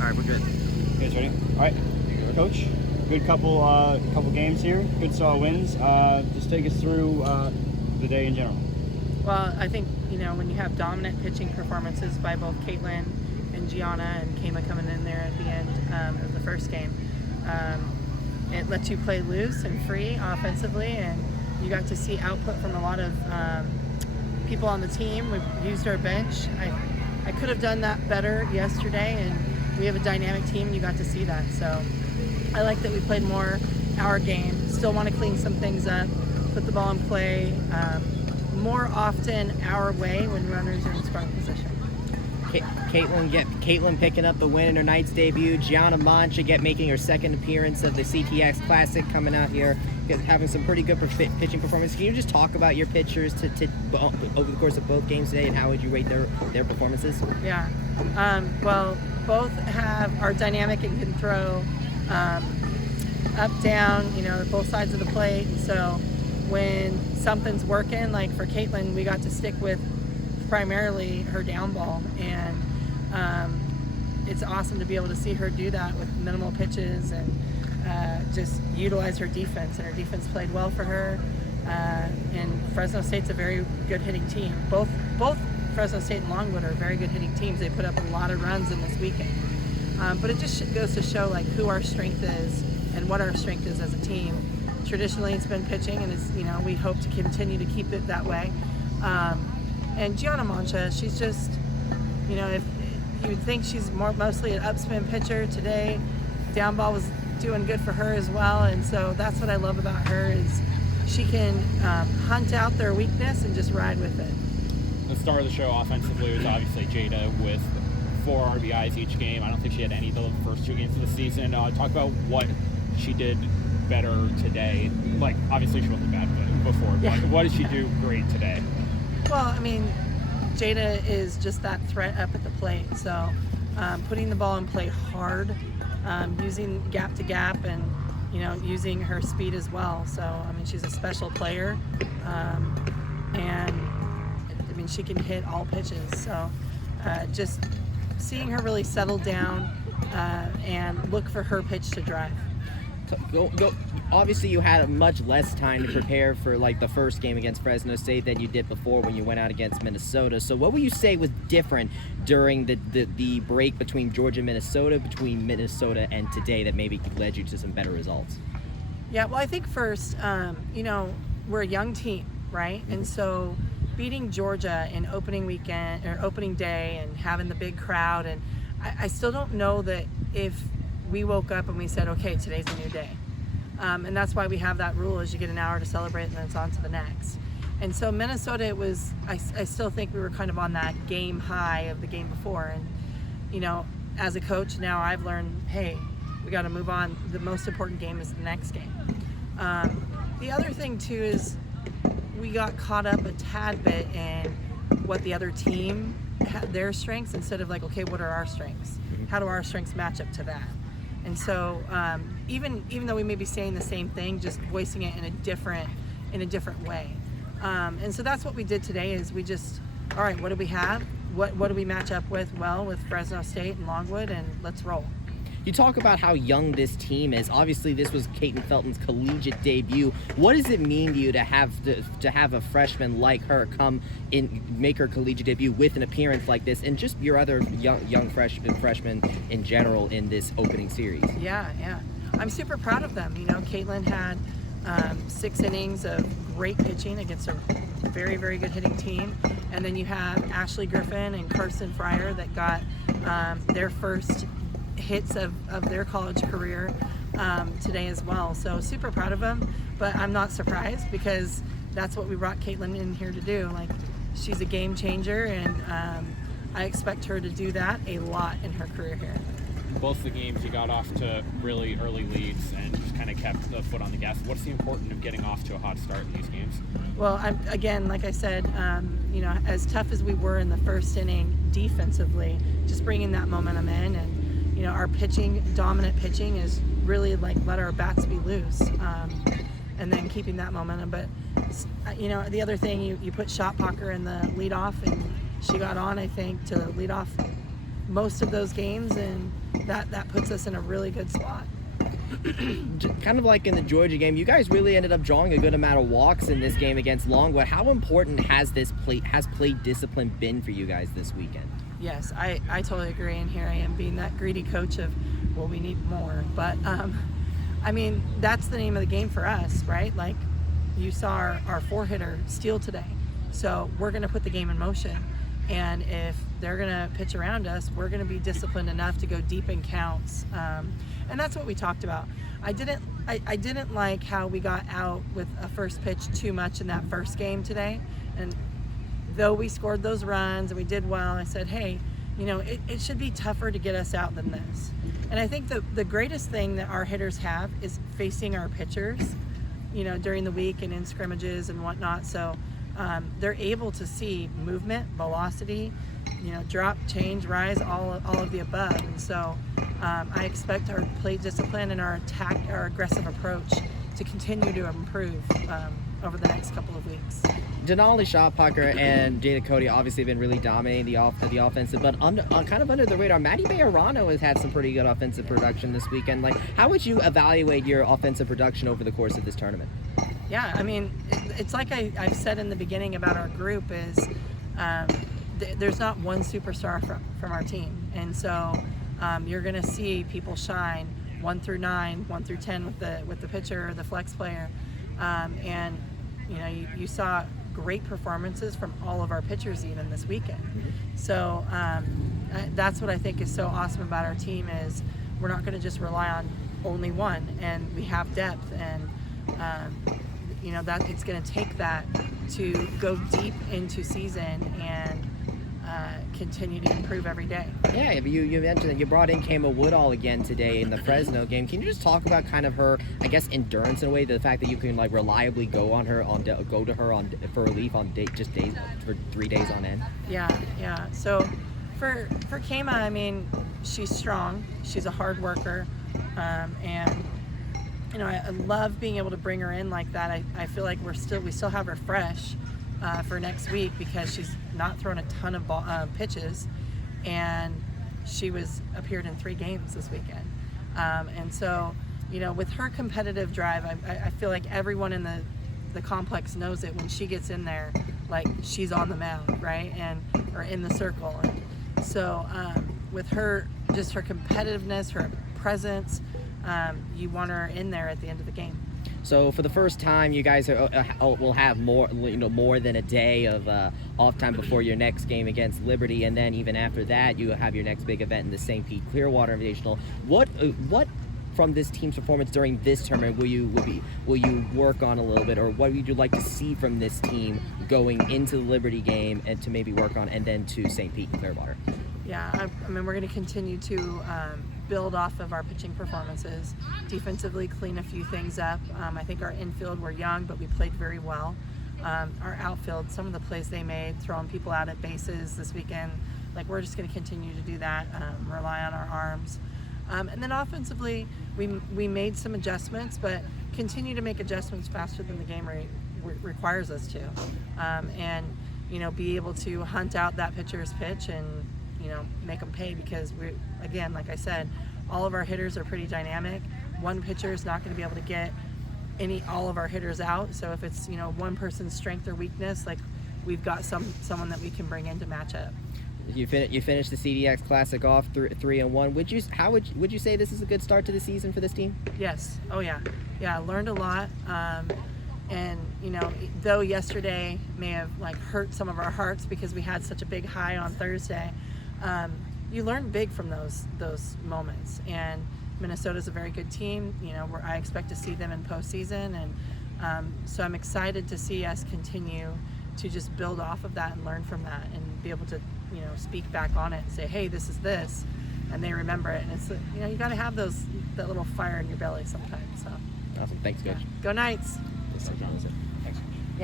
All right, we're good. You guys ready? All right, Coach. Good couple games here. Good solid wins. Just take us through the day in general. Well, I think, when you have dominant pitching performances by both Caitlin and Gianna and Kama coming in there at the end of the first game, it lets you play loose and free offensively, and you got to see output from a lot of people on the team. We've used our bench. I could have done that better yesterday, and we have a dynamic team, and you got to see that. So I like that we played more our game. Still want to clean some things up, put the ball in play more often our way when runners are in scoring position. Caitlin picking up the win in her Knights debut. Gianna Mancha making her second appearance of the CTX Classic, coming out here having some pretty good pitching performance. Can you just talk about your pitchers over the course of both games today, and how would you rate their performances? Yeah, well, both are dynamic and can throw up, down, both sides of the plate. So when something's working, like for Caitlin, we got to stick with primarily her down ball, and it's awesome to be able to see her do that with minimal pitches and just utilize her defense, and her defense played well for her. And Fresno State's a very good hitting team. Both Fresno State and Longwood are very good hitting teams. They put up a lot of runs in this weekend, but it just goes to show like who our strength is and what our strength is as a team. Traditionally it's been pitching, and it's, we hope to continue to keep it that way. And Gianna Mancha, she's just, if you would think she's mostly an upspin pitcher, today down ball was doing good for her as well. And so that's what I love about her, is she can hunt out their weakness and just ride with it. The star of the show offensively was obviously Jada with 4 RBIs each game. I don't think she had any the first 2 games of the season. Talk about what she did better today. Like, obviously she wasn't bad before, but what did she do great today? Well, Jada is just that threat up at the plate. So putting the ball in play hard, using gap to gap, and using her speed as well. So she's a special player, and she can hit all pitches. So just seeing her really settle down and look for her pitch to drive. Obviously, you had much less time to prepare for the first game against Fresno State than you did before when you went out against Minnesota. So what would you say was different during the break between Georgia and Minnesota, between Minnesota and today, that maybe led you to some better results? Yeah, well, I think first, we're a young team, right? And so beating Georgia in opening weekend or opening day and having the big crowd, and I still don't know that if we woke up and we said, okay, today's a new day. And that's why we have that rule, is you get an hour to celebrate and then it's on to the next. And so Minnesota, it was, I still think we were kind of on that game high of the game before. And, as a coach now, I've learned, hey, we got to move on. The most important game is the next game. The other thing too is we got caught up a tad bit in what the other team had, their strengths, instead of like, okay, what are our strengths? How do our strengths match up to that? And so even though we may be saying the same thing, just voicing it in a different way. And so that's what we did today, is we just, all right, what do we have? What do we match up with Fresno State and Longwood, and let's roll. You talk about how young this team is. Obviously, this was Caitlin Felton's collegiate debut. What does it mean to you to have a freshman like her come in, make her collegiate debut with an appearance like this, and just your other young freshmen in general in this opening series? Yeah. I'm super proud of them. Caitlin had 6 innings of great pitching against a very, very good hitting team. And then you have Ashley Griffin and Carson Fryer that got their first hits of their college career today as well. So super proud of them, but I'm not surprised, because that's what we brought Caitlin in here to do. Like, she's a game changer, and I expect her to do that a lot in her career here. Both the games you got off to really early leads and just kind of kept the foot on the gas. What's the importance of getting off to a hot start in these games? Well, again, like I said, as tough as we were in the first inning defensively, just bringing that momentum in, and our dominant pitching is really let our bats be loose, and then keeping that momentum. But the other thing, you put Shot Pocker in the leadoff, and she got on, I think, to lead off most of those games, and that puts us in a really good spot. Kind of like in the Georgia game, you guys really ended up drawing a good amount of walks in this game against Longwood. How important has play discipline been for you guys this weekend? Yes, I totally agree, and here I am being that greedy coach of, well, we need more. But, I mean, that's the name of the game for us, right? Like, you saw our 4-hitter steal today. So we're going to put the game in motion. And if they're going to pitch around us, we're going to be disciplined enough to go deep in counts. And that's what we talked about. I didn't like how we got out with a first pitch too much in that first game today. And though we scored those runs and we did well, I said, hey, you know, it should be tougher to get us out than this. And I think the greatest thing that our hitters have is facing our pitchers, you know, during the week and in scrimmages and whatnot. So they're able to see movement, velocity, you know, drop, change, rise, all of the above. And so I expect our play discipline and our aggressive approach to continue to improve over the next couple of weeks. Denali Shawpucker and Jada Cody obviously have been really dominating the offensive, but kind of under the radar, Maddie Bejarano has had some pretty good offensive production this weekend. Like, how would you evaluate your offensive production over the course of this tournament? Yeah, I mean, it's like I've said in the beginning about our group is there's not one superstar from our team, and so you're going to see people shine 1 through 9, 1 through 10 with the pitcher or the flex player, and you know you saw great performances from all of our pitchers even this weekend. So that's what I think is so awesome about our team is we're not going to just rely on only one, and we have depth, and you know that it's going to take that to go deep into season and continue to improve every day. Yeah, you mentioned that you brought in Kama Woodall again today in the Fresno game. Can you just talk about kind of her, I guess, endurance in a way, the fact that you can like reliably go to her for relief on days for 3 days on end? Yeah. So for Kama, I mean, she's strong. She's a hard worker, and you know I love being able to bring her in like that. I feel like we still have her fresh for next week because she's not thrown a ton of pitches, and she appeared in 3 games this weekend. And so, you know, with her competitive drive, I feel like everyone in the complex knows it when she gets in there, like she's on the mound, right, or in the circle. And so with her, just her competitiveness, her presence, you want her in there at the end of the game. So for the first time, you guys will have more than a day of off time before your next game against Liberty, and then even after that, you have your next big event in the St. Pete Clearwater Invitational. What from this team's performance during this tournament will you work on a little bit, or what would you like to see from this team going into the Liberty game and to maybe work on, and then to St. Pete and Clearwater? Yeah, I mean, we're going to continue to build off of our pitching performances, defensively clean a few things up. I think our infield, we're young, but we played very well. Our outfield, some of the plays they made, throwing people out at bases this weekend, like we're just going to continue to do that, rely on our arms. And then offensively, we made some adjustments, but continue to make adjustments faster than the game rate requires us to. And, you know, be able to hunt out that pitcher's pitch and, you know, make them pay, because we, again, like I said, all of our hitters are pretty dynamic. One pitcher is not going to be able to get all of our hitters out. So if it's, you know, one person's strength or weakness, like we've got someone that we can bring in to match up. You finished the CDX Classic off 3-1. Would you say this is a good start to the season for this team? Yes. Oh yeah. I learned a lot. And you know, though yesterday may have like hurt some of our hearts because we had such a big high on Thursday, you learn big from those moments. And Minnesota's a very good team. You know, I expect to see them in postseason, and so I'm excited to see us continue to just build off of that and learn from that, and be able to, you know, speak back on it and say, hey, this is this, and they remember it. And it's, you know, you got to have that little fire in your belly sometimes. So awesome. Thanks, Coach. Go Knights. Thanks, Coach.